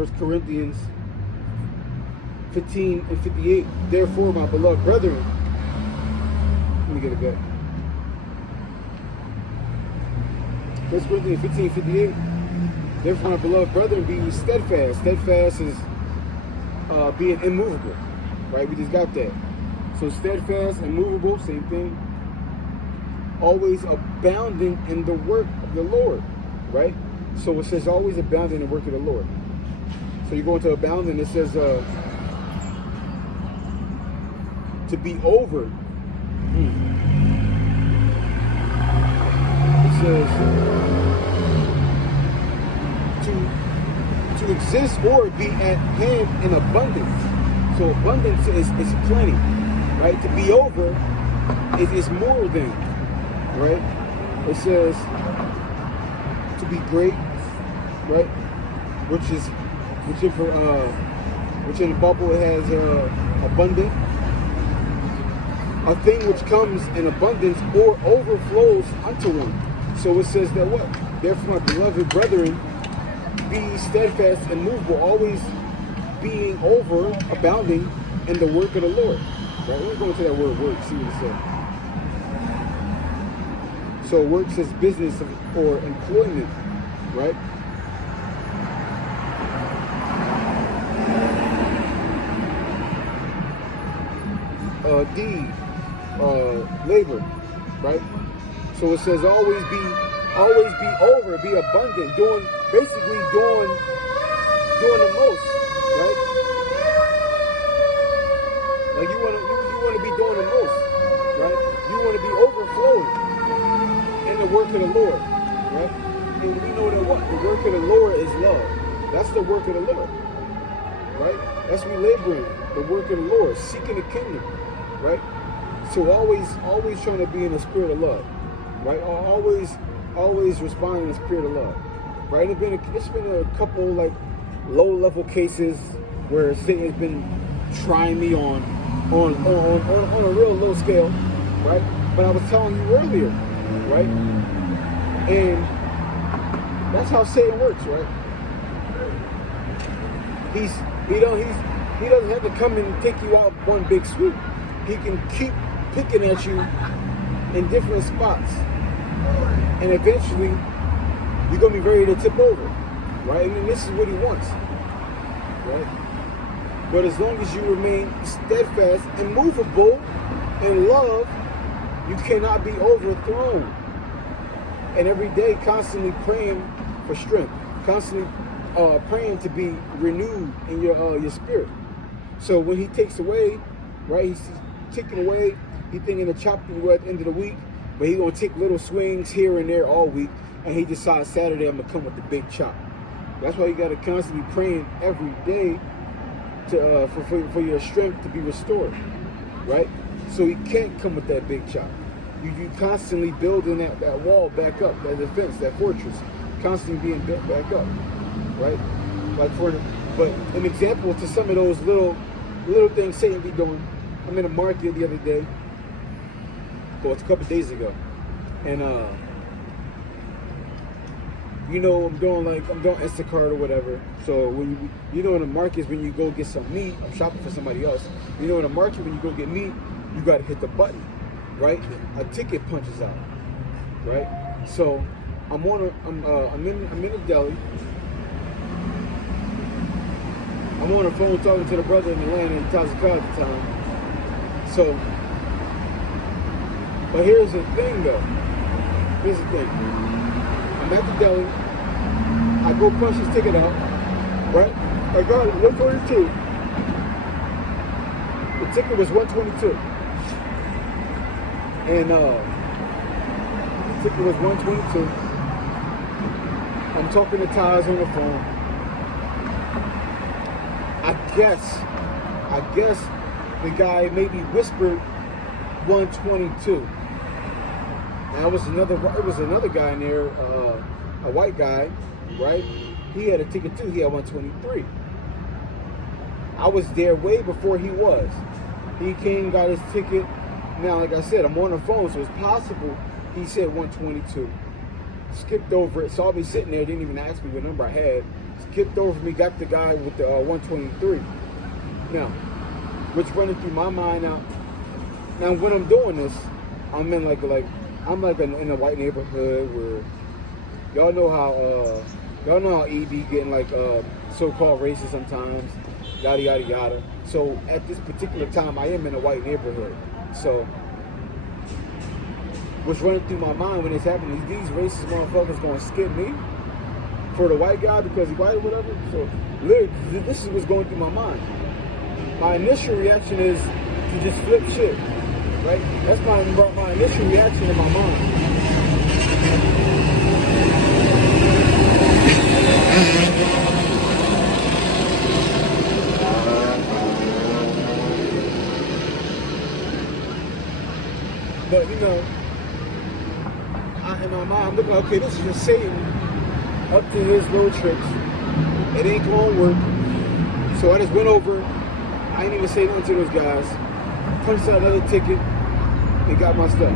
1 Corinthians 15 and 58. Therefore, my beloved brethren, let me get it back. 1 Corinthians 15, 58. Therefore, my beloved brethren, be steadfast. Steadfast is being immovable, right? We just got that. So steadfast, immovable, same thing. Always abounding in the work of the Lord, right? So it says always abounding in the work of the Lord. So you go into abounding, it says to be over. It says to exist or be at hand in abundance. So abundance is plenty, right? To be over is more than, right? It says to be great, right? Which in the Bible it has abundant. A thing which comes in abundance or overflows unto one. So it says that what? Therefore, my beloved brethren, be steadfast and immovable, always being over, abounding in the work of the Lord. Right? Let me go into that word work, see what it says. So works is business or employment, right? Labor, right? So it says always be over, be abundant, doing the most, right? Like you want to be doing the most, right? You want to be overflowing in the work of the Lord, right? And we know that what? The work of the Lord is love. That's the work of the Lord, right? That's we laboring, the work of the Lord, seeking the kingdom, right? So always trying to be in the spirit of love, right? Always responding in the spirit of love, right? It's been a couple like low-level cases where Satan's been trying me on a real low scale, right? But I was telling you earlier, right? And that's how Satan works, right? He doesn't have to come and take you out one big swoop. He can keep picking at you in different spots, and eventually you're gonna be ready to tip over, right? I mean, this is what he wants, right? But as long as you remain steadfast, immovable in love, you cannot be overthrown. And every day, constantly praying for strength, constantly praying to be renewed in your spirit. So when he takes away, right? He's taking away. He thinking to chop you at the end of the week, but he gonna take little swings here and there all week, and he decides Saturday I'm gonna come with the big chop. That's why you gotta constantly praying every day to for your strength to be restored, right? So he can't come with that big chop. You constantly building that wall back up, that defense, that fortress, constantly being built back up, right? But an example to some of those little things Satan be doing. I'm in a market the other day. Well, it's a couple days ago, and I'm doing Instacart or whatever. So when in the markets when you go get some meat, I'm shopping for somebody else. In the market when you go get meat, you got to hit the button, right? A ticket punches out, right? So I'm in the deli. I'm on the phone talking to the brother in the land in Tazakar at the time. So. But here's the thing, though. Here's the thing. I'm at the deli. I go punch his ticket out, right? I got it, 122. The ticket was 122. And the ticket was 122. I'm talking to Taz on the phone. I guess the guy maybe whispered 122. Now it was another guy in there, a white guy, right? He had a ticket too. He had 123. I was there way before he was. He came, got his ticket. Now, like I said, I'm on the phone, so it's possible he said 122. skipped over it. So I'll be sitting there, didn't even ask me what number I had. Skipped over me, got the guy with the 123. Now, which running through my mind now. Now when I'm doing this, I'm in in a white neighborhood where y'all know how EB getting like so-called racist sometimes, yada yada yada. So at this particular time, I am in a white neighborhood. So what's running through my mind when it's happening is these racist motherfuckers gonna skip me for the white guy because he's white or whatever. So literally, this is what's going through my mind. My initial reaction is to just flip shit, right? That's my initial reaction in my mind. But you know, in my mind, I'm looking like, okay, this is just Satan up to his little tricks. It ain't gonna work. So I just went over. I didn't even say nothing to those guys. Punched out another ticket and got my stuff.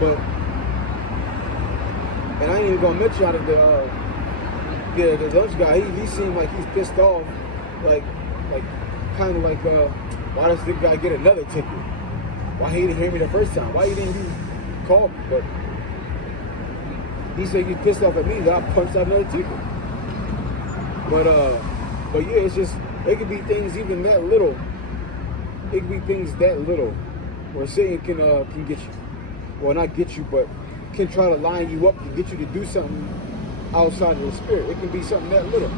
But, and I ain't even gonna mention out of the lunch guy. He seemed like he's pissed off. Like kind of like, why does this guy get another ticket? Why he didn't hear me the first time? Why he didn't even call me? But he said he's pissed off at me that I punched out another ticket. But yeah, it's just, it could be things even that little. It could be things that little where Satan can get you. Well, not get you, but can try to line you up to get you to do something outside of the spirit. It can be something that little,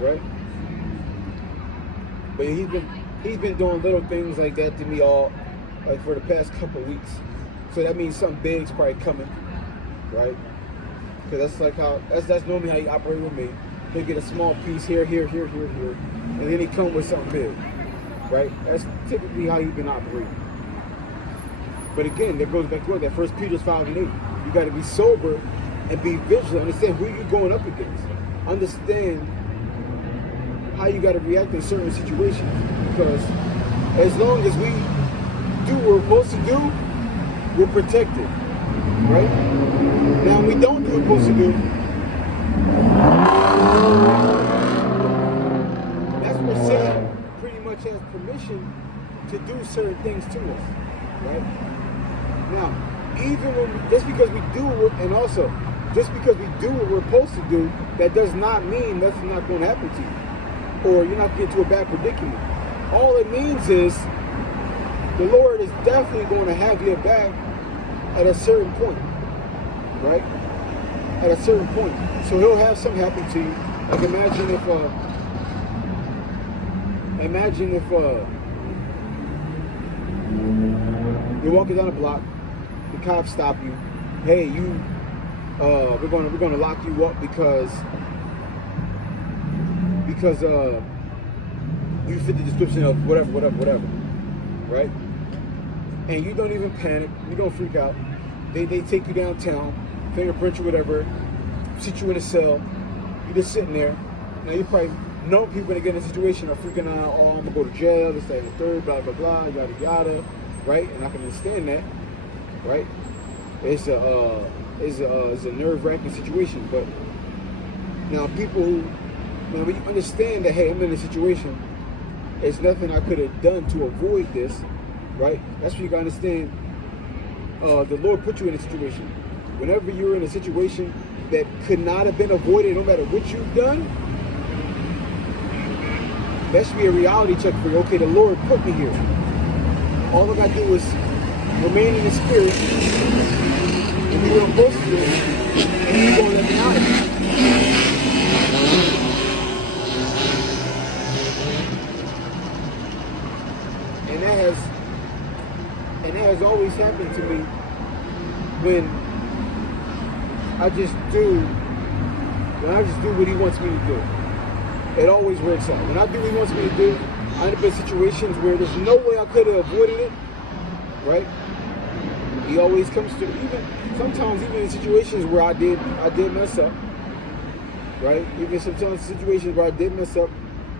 right? But he's been doing little things like that to me all like for the past couple of weeks. So that means something big's probably coming, right? Because that's like how that's normally how you operate with me. He'll get a small piece here, and then he come with something big, right? That's typically how you've been operating. But again, that goes back to that 1 Peter 5:8. You got to be sober and be vigilant. Understand who you're going up against. Understand how you got to react in certain situations. Because as long as we do what we're supposed to do, we're protected, right? Now, when we don't do what we're supposed to do, that's where Satan pretty much has permission to do certain things to us, right? Now, even when just because we do what, and also just because we do what we're supposed to do, that does not mean nothing's not going to happen to you, or you're not getting into a bad predicament. All it means is the Lord is definitely going to have your back at a certain point, right? At a certain point. So he'll have something happen to you. Like imagine if you're walking down the block, the cops stop you. Hey, we're gonna lock you up because you fit the description of whatever, right? And you don't even panic. You don't freak out. They take you downtown, fingerprint you, whatever, sit you in a cell. You're just sitting there. Now you probably know people that get in a situation are freaking out. Oh, I'm gonna go to jail. This, that, and the third. Blah blah blah. Yada yada. Right? And I can understand that. Right? It's a nerve-wracking situation. But now people who, when you understand that, hey, I'm in a situation. There's nothing I could have done to avoid this. Right? That's what you gotta understand. The Lord put you in a situation. Whenever you're in a situation that could not have been avoided, no matter what you've done, that should be a reality check for you. Okay, the Lord put me here. All I gotta do is remain in the spirit and do what I'm supposed to do, and He's gonna let me out of it. And that has always happened to me when I just do what He wants me to do. It always works out. When I do what He wants me to do, I end up in situations where there's no way I could have avoided it, right? He always comes through. Sometimes in situations where I did mess up, right? Even sometimes situations where I did mess up,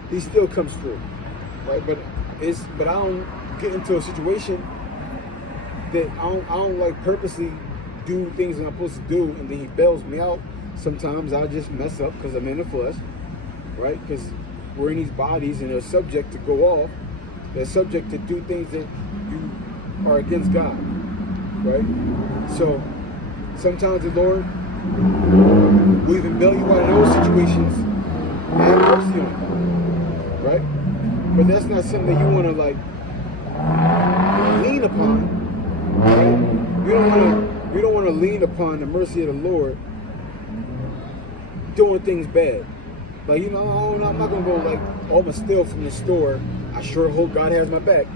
He still comes through, right? But I don't get into a situation that I don't like purposely do things that I'm supposed to do, and then he bails me out. Sometimes I just mess up because I'm in the flesh, right? Because we're in these bodies and they're subject to go off. They're subject to do things that you are against God, right? So sometimes the Lord will even bail you out of those situations and have mercy on you, right? But that's not something that you want to like lean upon, right? You don't want to lean upon the mercy of the Lord doing things bad. Like, you know, oh, no, I'm not gonna go like, oh, I'm gonna steal from the store. I sure hope God has my back.